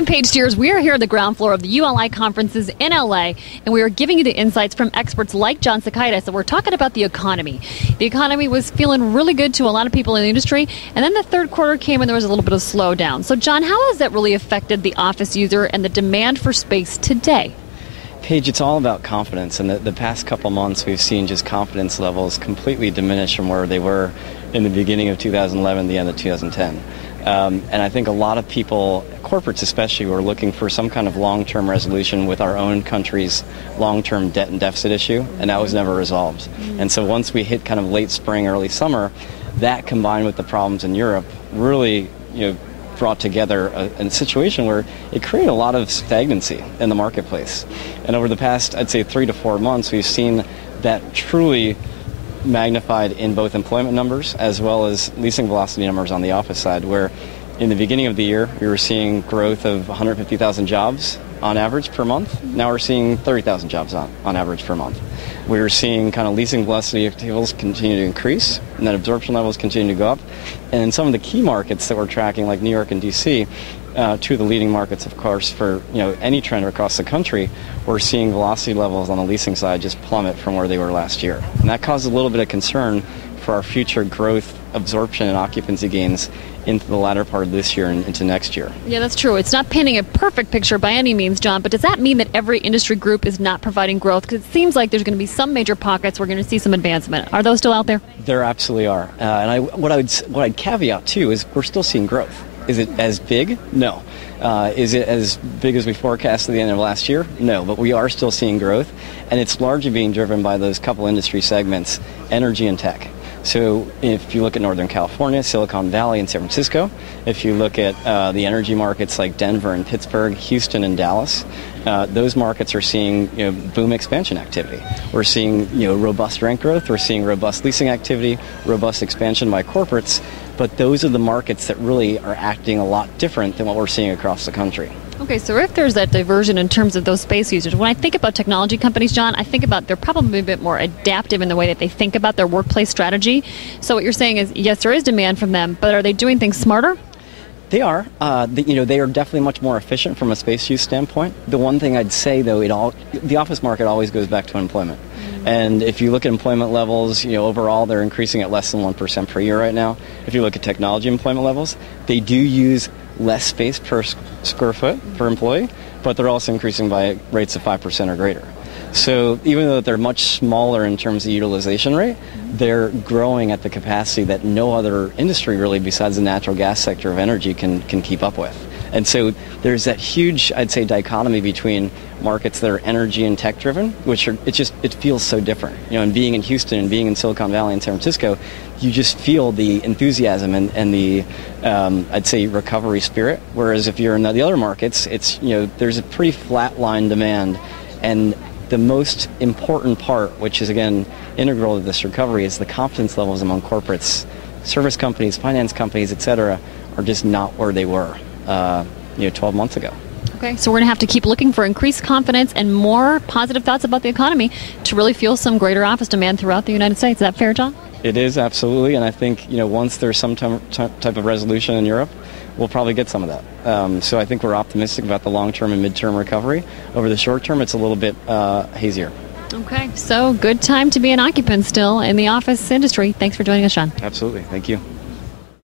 I'm Paige Steers. We are here at the ground floor of the ULI conferences in LA, and we are giving you the insights from experts like John Sakaitis. And we're talking about the economy. The economy was feeling really good to a lot of people in the industry, and then the third quarter came and there was a little bit of slowdown. So, John, how has that really affected the office user and the demand for space today? Paige, it's all about confidence, and the past couple months we've seen just confidence levels completely diminish from where they were in the beginning of 2011, the end of 2010. And I think a lot of people, corporates especially, were looking for some kind of long-term resolution with our own country's long-term debt and deficit issue, and that was never resolved. And so once we hit kind of late spring, early summer, that combined with the problems in Europe really, brought together a situation where it created a lot of stagnancy in the marketplace. And over the past, I'd say 3 to 4 months, we've seen that truly magnified in both employment numbers as well as leasing velocity numbers on the office side, where in the beginning of the year we were seeing growth of 150,000 jobs on average per month. Now we're seeing 30,000 jobs on average per month. We were seeing kind of leasing velocity levels continue to increase, and net absorption levels continue to go up. And in some of the key markets that we're tracking, like New York and DC, two of the leading markets, of course, for any trend across the country, we're seeing velocity levels on the leasing side just plummet from where they were last year. And that caused a little bit of concern for our future growth, absorption, and occupancy gains into the latter part of this year and into next year. Yeah, that's true. It's not painting a perfect picture by any means, John, but does that mean that every industry group is not providing growth? Because it seems like there's going to be some major pockets we're going to see some advancement. Are those still out there? There absolutely are. What I'd caveat, too, is we're still seeing growth. Is it as big? No. Is it as big as we forecasted at the end of last year? No, but we are still seeing growth, and it's largely being driven by those couple industry segments, energy and tech. So if you look at Northern California, Silicon Valley, and San Francisco, if you look at the energy markets like Denver and Pittsburgh, Houston and Dallas, those markets are seeing boom expansion activity. We're seeing robust rent growth, we're seeing robust leasing activity, robust expansion by corporates, but those are the markets that really are acting a lot different than what we're seeing across the country. Okay, so if there's that diversion in terms of those space users, when I think about technology companies, John, I think about they're probably a bit more adaptive in the way that they think about their workplace strategy. So what you're saying is, yes, there is demand from them, but are they doing things smarter? They are. They are definitely much more efficient from a space use standpoint. The one thing I'd say, though, the office market always goes back to employment. And if you look at employment levels, overall they're increasing at less than 1% per year right now. If you look at technology employment levels, they do use less space per square foot per employee, but they're also increasing by rates of 5% or greater. So even though they're much smaller in terms of utilization rate, they're growing at the capacity that no other industry really besides the natural gas sector of energy can keep up with. And so there's that huge, I'd say, dichotomy between markets that are energy and tech driven, it feels so different. And being in Houston and being in Silicon Valley and San Francisco, you just feel the enthusiasm and the, I'd say, recovery spirit. Whereas if you're in the other markets, there's a pretty flat line demand. And the most important part, which is, again, integral to this recovery, is the confidence levels among corporates. Service companies, finance companies, et cetera, are just not where they were 12 months ago. Okay, so we're going to have to keep looking for increased confidence and more positive thoughts about the economy to really fuel some greater office demand throughout the United States. Is that fair, John? It is, absolutely, and I think once there's some type of resolution in Europe, we'll probably get some of that. So I think we're optimistic about the long-term and mid-term recovery. Over the short term, it's a little bit hazier. Okay, so good time to be an occupant still in the office industry. Thanks for joining us, John. Absolutely. Thank you.